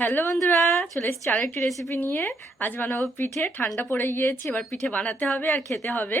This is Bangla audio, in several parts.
হ্যালো বন্ধুরা, চলে এসেছি আরেকটি রেসিপি নিয়ে। আজ বানাবো পিঠে, ঠান্ডা পড়ে গিয়েছি, এবার পিঠে বানাতে হবে আর খেতে হবে।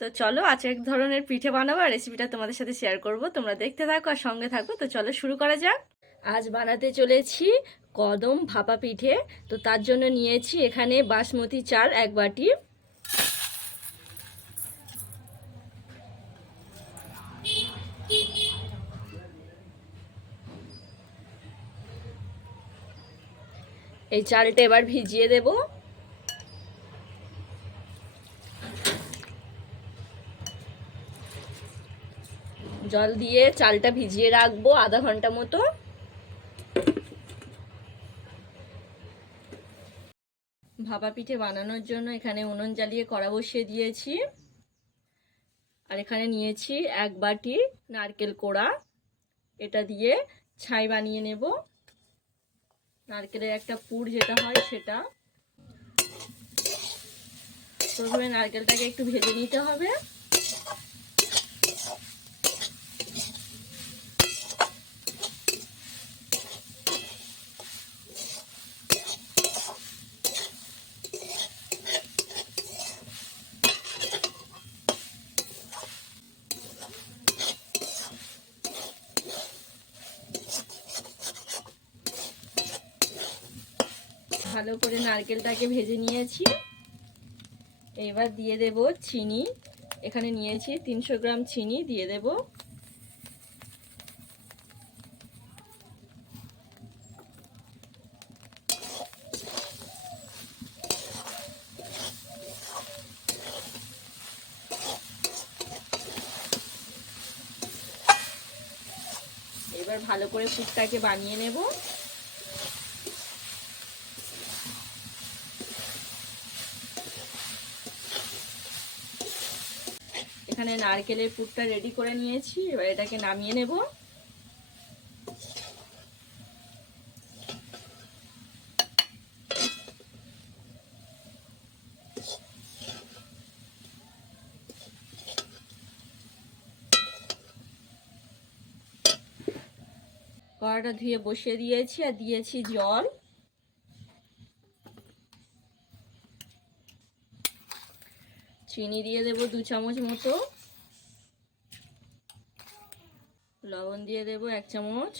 তো চলো আজ এক ধরনের পিঠে বানাবো আর রেসিপিটা তোমাদের সাথে শেয়ার করব। তোমরা দেখতে থাকো আর সঙ্গে থাকো। তো চলো শুরু করা যাক। আজ বানাতে চলেছি কদম ভাপা পিঠে। তো তার জন্য নিয়েছি এখানে বাসমতি চাল এক বাটি। এই চালটা এবার ভিজিয়ে দেব। জল দিয়ে চালটা ভিজিয়ে রাখব আধা ঘণ্টা মতো। ভাপা পিঠে বানানোর জন্য এখানে উনুন জ্বালিয়ে কড়া বসিয়ে দিয়েছি। আর এখানে নিয়েছি এক বাটি নারকেল কোড়া। এটা দিয়ে ছাই বানিয়ে নেব। নারকেলের একটা পুর যেটা হয় সেটা। প্রথমে নারকেলটাকে একটু ভেজে নিতে হবে। ভালো করে নারকেলটাকে ভেজে নিয়েছি। এবার দিয়ে দেব চিনি। এখানে নিয়েছি তিনশো গ্রাম চিনি, দিয়ে দেব। এবার ভালো করে পুরটাকে বানিয়ে নেব। এখানে নারকেলের পুরটা রেডি করে নিয়েছি। এবার এটাকে নামিয়ে নেব। কড়াটা ধুয়ে বসিয়ে দিয়েছি আর দিয়েছি জল। চিনি দিয়ে দেব দু চামচ মতো। লবণ দিয়ে দেব এক চামচ।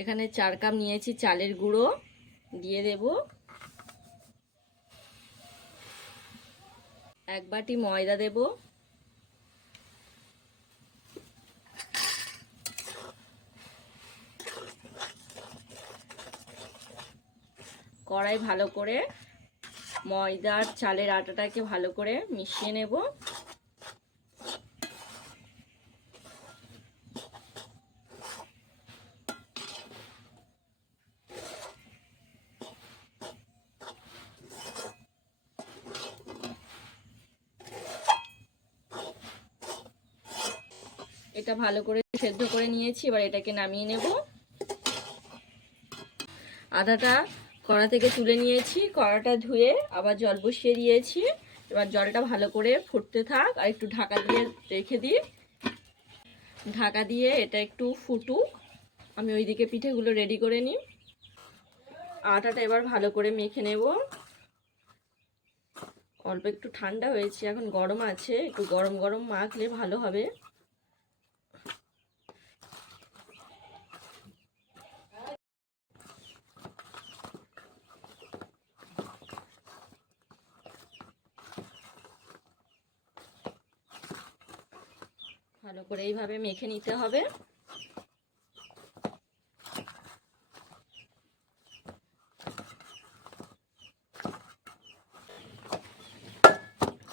এখানে চার কাপ নিয়েছি চালের গুঁড়ো, দিয়ে দেব। এক বাটি ময়দা দেব। কড়াই ভালো করে ময়দার চালের আটাটাকে ভালো করে মিশিয়ে নেব। এটা ভালো করে সেদ্ধ করে নিয়েছি, এবার এটাকে নামিয়ে নেব। আদাটা কড়া থেকে তুলে নিয়েছি, কড়াটা ধুয়ে আবার জল বসিয়ে দিয়েছি। এবার জলটা ভালো করে ফুটতে থাক আর একটু ঢাকা দিয়ে রেখে দিই। ঢাকা দিয়ে এটা একটু ফুটুক। আমি ওইদিকে পিঠেগুলো রেডি করে নিই। আটাটা এবার ভালো করে মেখে নেব। অল্প একটু ঠান্ডা হয়েছে, এখন গরম আছে। একটু গরম গরম মাখলে ভালো হবে। ভালো করে এইভাবে মেখে নিতে হবে।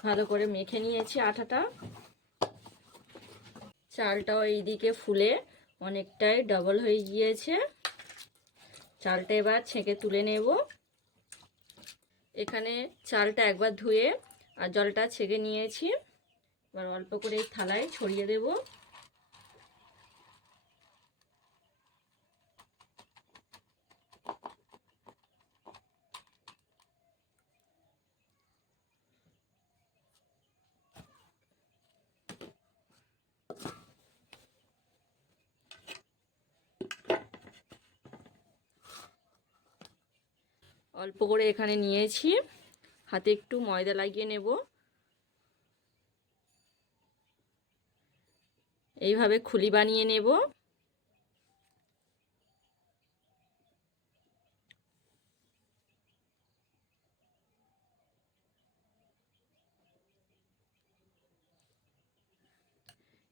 ভালো করে মেখে নিয়েছি আটাটা চালটাও এইদিকে ফুলে অনেকটাই ডবল হয়ে গিয়েছে। চালটা এবার ছেঁকে তুলে নেব। এখানে চালটা একবার ধুয়ে আর জলটা ছেঁকে নিয়েছি। এবার অল্প করে এই থালায় ছড়িয়ে দেব। অল্প করে এখানে নিয়েছি, হাতে একটু ময়দা লাগিয়ে নেব। এইভাবে খুলি বানিয়ে নেব।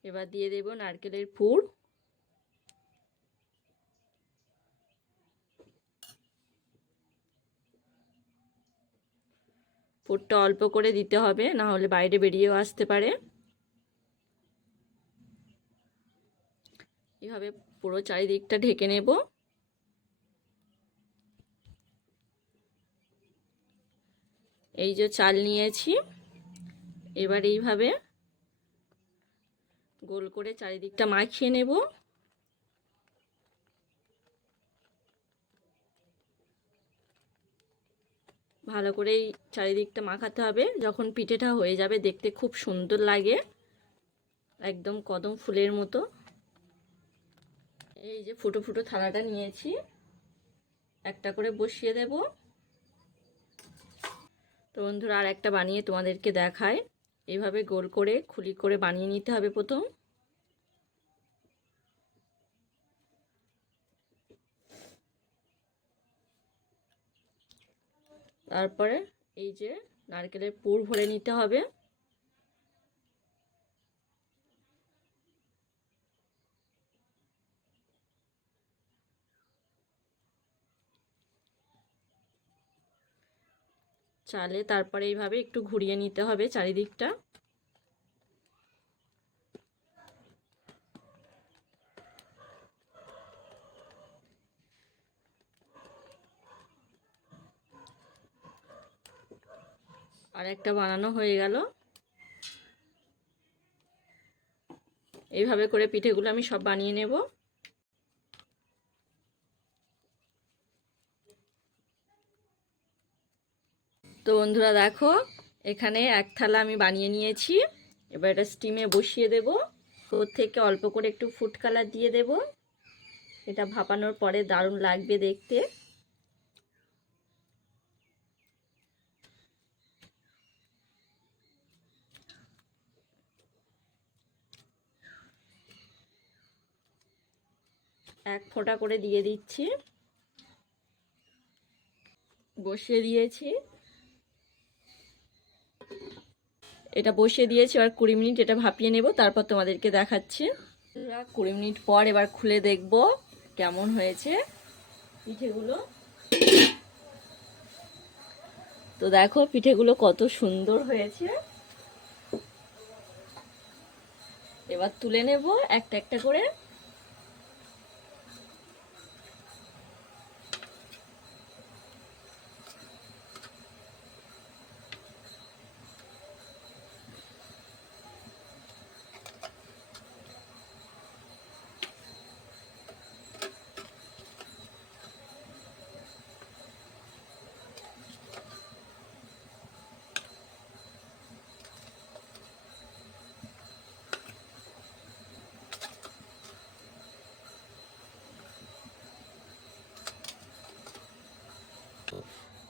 এবার দিয়ে দেব নারকেলের পুর। পুরটা অল্প করে দিতে হবে, না হলে বাইরে বেরিয়েও আসতে পারে। এভাবে পুরো চারিদিকটা ঢেকে নেব। এই যে চাল নিয়েছি, এবার এইভাবে গোল করে চারিদিকটা মাখিয়ে নেব। ভালো করে এই চারিদিকটা মাখাতে হবে, যখন পিঠেটা হয়ে যাবে দেখতে খুব সুন্দর লাগে, একদম কদম ফুলের মতো। এই যে ফুটো ফুটো থালাটা নিয়েছি। একটা করে বসিয়ে দেব। তো বন্ধুরা আর একটা বানিয়ে তোমাদেরকে দেখায় এইভাবে গোল করে, খুলি করে বানিয়ে নিতে হবে প্রথম। তারপরে এই যে নারকেলের পুর ভরে নিতে হবে। চালে তারপরে এইভাবে একটু ঘুরিয়ে নিতে হবে চারিদিকটা। আর একটা বানানো হয়ে গেল। এইভাবে করে পিঠেগুলো আমি সব বানিয়ে নেব। বন্ধুরা দেখো, এখানে এক থালা আমি বানিয়ে নিয়েছি। এবার এটা স্টিমে বসিয়ে দেব। ওর থেকে অল্প করে একটু ফুড কালার দিয়ে দেব। এটা ভাপানোর পরে দারুণ লাগবে দেখতে। এক ফোঁটা করে দিয়ে দিচ্ছি। বসিয়ে দিয়েছি। এটা বসিয়ে দিয়েছি আর কুড়ি মিনিট এটা ভাপিয়ে নেব, তারপর তোমাদেরকে দেখাচ্ছি। কুড়ি মিনিট পর এবার খুলে দেখব কেমন হয়েছে পিঠেগুলো। তো দেখো পিঠেগুলো কত সুন্দর হয়েছে। এবার তুলে নেব একটা একটা করে।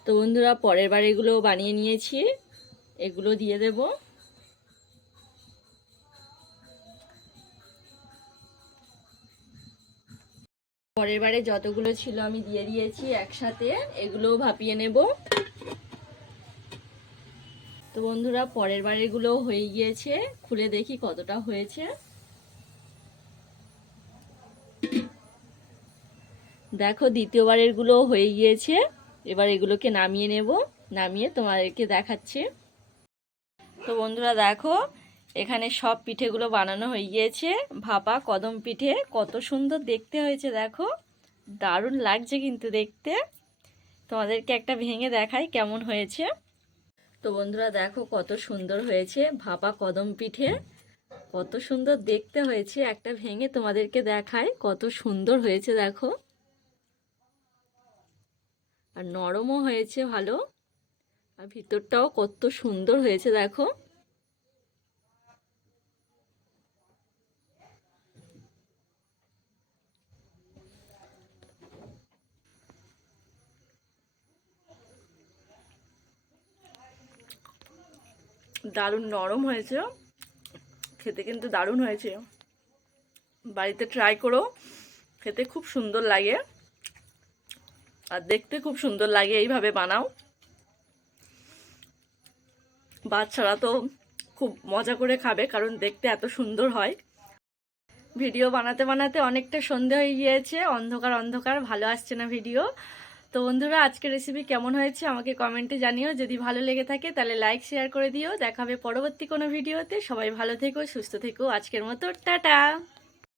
তো বন্ধুরা, পরের বার এগুলো বানিয়ে নিয়েছি। এগুলো দিয়ে দেব। পরের বারে যতগুলো ছিল আমি দিয়ে দিয়েছি একসাথে, এগুলোও ভাপিয়ে নেব। তো বন্ধুরা, পরের বারেগুলো হয়ে গিয়েছে। খুলে দেখি কতটা হয়েছে। দেখো, দ্বিতীয়বারেরগুলো হয়ে গিয়েছে। এবার এগুলোকে নামিয়ে নেব, নামিয়ে তোমাদেরকে দেখাচ্ছি। তো বন্ধুরা দেখো, এখানে সব পিঠেগুলো বানানো হয়ে গিয়েছে। ভাপা, কদম পিঠে, কত সুন্দর দেখতে হয়েছে দেখো। দারুণ লাগছে কিন্তু দেখতে। তোমাদেরকে একটা ভেঙে দেখাই কেমন হয়েছে। তো বন্ধুরা দেখো, কত সুন্দর হয়েছে ভাপা, কদম পিঠে। কত সুন্দর দেখতে হয়েছে, একটা ভেঙে তোমাদেরকে দেখায় কত সুন্দর হয়েছে দেখো। আর নরমও হয়েছে, ভালো। আর ভিতরটাও কত সুন্দর হয়েছে, দেখো। দারুণ নরম হয়েছে। খেতে কিন্তু দারুণ হয়েছে। বাড়িতে ট্রাই করো। খেতে খুব সুন্দর লাগে। আর দেখতে খুব সুন্দর লাগে, এইভাবে বানাও। বাচ্চারা তো খুব মজা করে খাবে, কারণ দেখতে এত সুন্দর হয়। ভিডিও বানাতে বানাতে অনেকটা সন্ধে হয়ে গিয়েছে, অন্ধকার অন্ধকার, ভালো আসছে না ভিডিও। তো বন্ধুরা, আজকের রেসিপি কেমন হয়েছে আমাকে কমেন্টে জানিও। যদি ভালো লেগে থাকে তাহলে লাইক শেয়ার করে দিও। দেখাবে পরবর্তী কোনো ভিডিওতে সবাই ভালো থেকো, সুস্থ থেকো। আজকের মতো, টাটা!